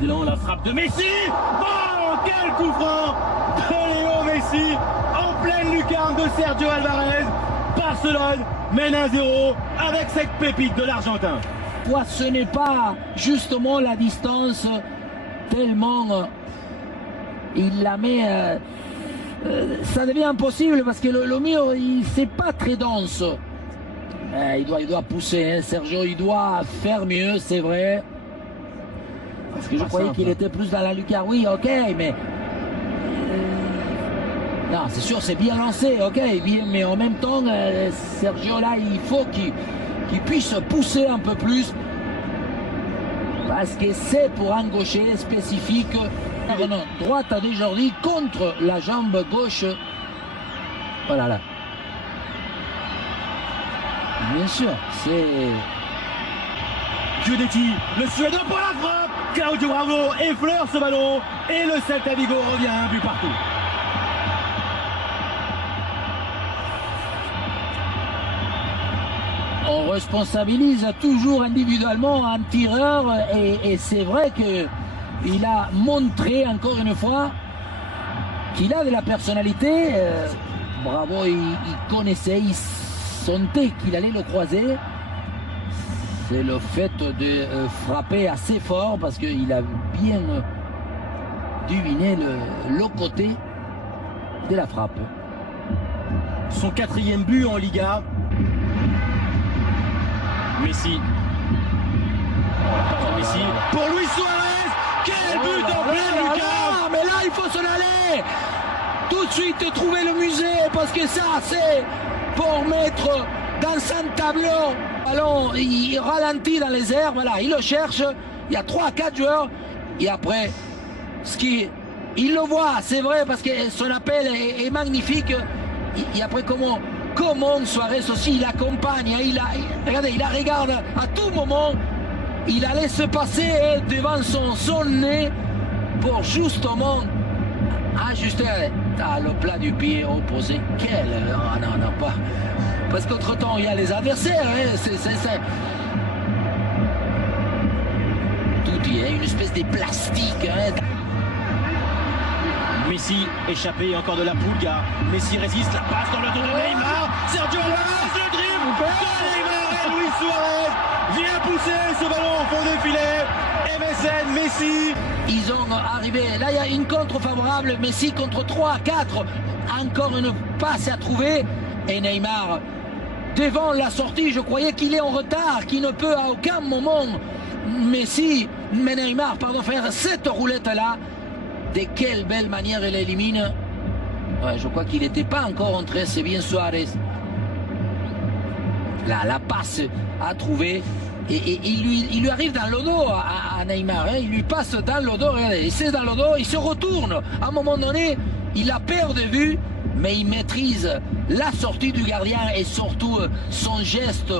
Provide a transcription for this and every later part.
Island, la frappe de Messi. Oh, quel coup franc de Léo Messi en pleine lucarne de Sergio Alvarez. Barcelone mène 1-0 avec cette pépite de l'Argentin. Ce n'est pas justement la distance tellement il la met, ça devient impossible parce que le mur c'est pas très dense. Il doit pousser, hein, Sergio, il doit faire mieux, c'est vrai. Parce que je croyais qu'il était plus dans la lucarne. Oui, ok, mais non, c'est sûr, c'est bien lancé, ok, bien, mais en même temps, Sergio là, il faut qu'il puisse pousser un peu plus. Parce que c'est pour un gaucher spécifique. Droite de Jordi contre la jambe gauche. Voilà là. Bien sûr, c'est Guidetti, le Suédois pour la frappe. Claudio Bravo effleure ce ballon et le Celta Vigo revient à un but partout. On responsabilise toujours individuellement un tireur et c'est vrai qu'il a montré encore une fois qu'il a de la personnalité. Bravo, il connaissait, il sentait qu'il allait le croiser. C'est le fait de frapper assez fort parce qu'il a bien deviné le côté de la frappe. Son 4e but en Liga. Messi. Messi. Pour Luis Suarez. Quel but en pleine lucarne. Mais là, il faut s'en aller. Tout de suite trouver le musée parce que ça, c'est pour mettre dans un tableau. Ballon, il ralentit dans les airs. Voilà, il le cherche. Il y a 3-4 joueurs. Et après, il le voit, c'est vrai, parce que son appel est magnifique. Et après, comment Suarez aussi, il accompagne, regardez, il la regarde à tout moment, il la laisse passer devant son nez pour justement ajuster le plat du pied opposé. Non, pas. Parce qu'entre-temps, il y a les adversaires, tout y est, une espèce de plastique. Messi échappé encore de la Pulga. Messi résiste, la passe dans le dos de Neymar. Sergio Alvarez, le dribble de Neymar et Luis Suarez vient pousser ce ballon au fond des filets. MSN, Messi. Ils ont arrivé, là il y a une contre favorable, Messi contre 3-4. Encore une passe à trouver. Et Neymar, devant la sortie, je croyais qu'il est en retard, qu'il ne peut à aucun moment Neymar, faire cette roulette-là. De quelle belle manière elle élimine. Ouais, je crois qu'il n'était pas encore entré, c'est bien Suarez. Là, la passe à trouver. Et il lui arrive dans le dos à Neymar. Hein. Il lui passe dans le dos, regardez, il c'est dans le dos, il se retourne. À un moment donné, il a peur de vue, mais il maîtrise la sortie du gardien et surtout son geste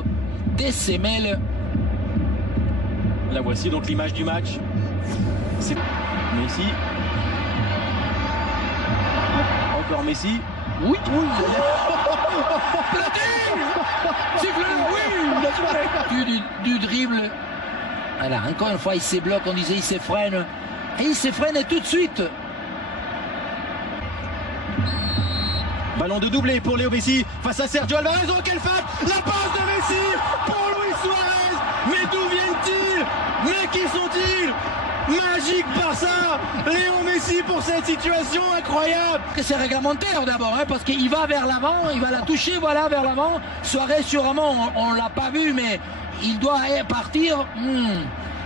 des semelles. La voici donc l'image du match. C'est Messi. Encore Messi. Oui. Du dribble. Voilà, encore une fois, il se bloque, on disait il se freine. Et il se freine tout de suite. Ballon de doublé pour Léo Messi face à Sergio Alvarez. Oh, quelle frappe! La passe de Messi pour Luis Suarez. Mais d'où viennent-ils? Mais qui sont-ils? Magique Barça, Léo Messi pour cette situation incroyable. C'est réglementaire d'abord, hein, parce qu'il va vers l'avant, il va la toucher, voilà, vers l'avant. Suarez, sûrement, on ne l'a pas vu, mais il doit partir.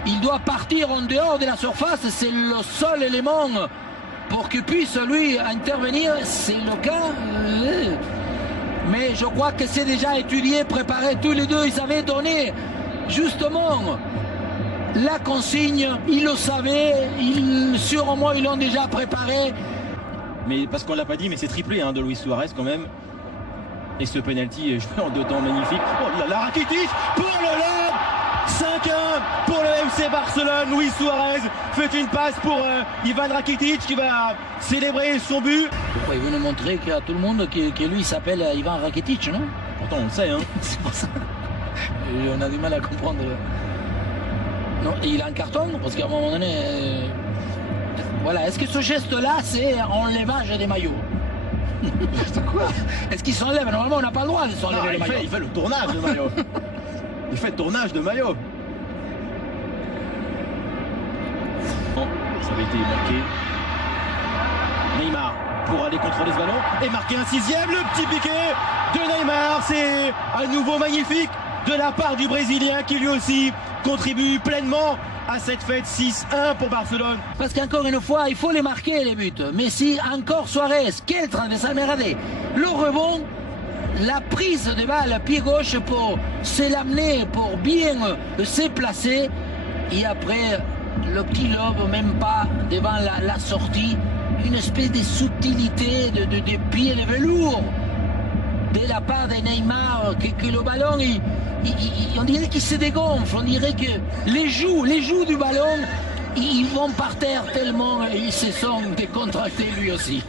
Il doit partir en dehors de la surface, c'est le seul élément pour qu'il puisse, lui, intervenir. C'est le cas. Mais je crois que c'est déjà étudié, préparé, tous les deux, ils avaient donné, justement, la consigne, ils le savaient, sûrement ils l'ont déjà préparé. Mais parce qu'on l'a pas dit, mais c'est triplé de Luis Suarez quand même. Et ce penalty joué en 2 temps magnifique. Oh là là, Rakitic pour le lob. 5-1 pour le FC Barcelone. Luis Suarez fait une passe pour Ivan Rakitic qui va célébrer son but. Pourquoi il veut nous montrer à tout le monde que lui il s'appelle Ivan Rakitic, non? Pourtant on le sait. C'est pour ça. On a du mal à comprendre. Non, et il a un carton, parce qu'à un moment donné... voilà, est-ce que ce geste-là, c'est enlevage des maillots? Quoi? Est-ce qu'il s'enlève? Normalement, on n'a pas le droit de s'enlever les maillots. Il fait le tournage de maillot. Il fait le tournage de maillot. Bon, ça avait été marqué. Neymar pour aller contrôler ce ballon et marquer un 6e. Le petit piqué de Neymar. C'est à nouveau magnifique de la part du Brésilien qui lui aussi contribue pleinement à cette fête. 6-1 pour Barcelone. Parce qu'encore une fois, il faut les marquer les buts. Messi, encore Suarez, quel transversal, mais regardez, le rebond, la prise de balle pied gauche pour se l'amener, pour bien se placer. Et après, le petit lobe, même pas devant la sortie, une espèce de subtilité de pied de velours de la part de Neymar, que le ballon, on dirait qu'il se dégonfle, on dirait que les joues du ballon, ils vont par terre tellement ils se sont décontractés lui aussi.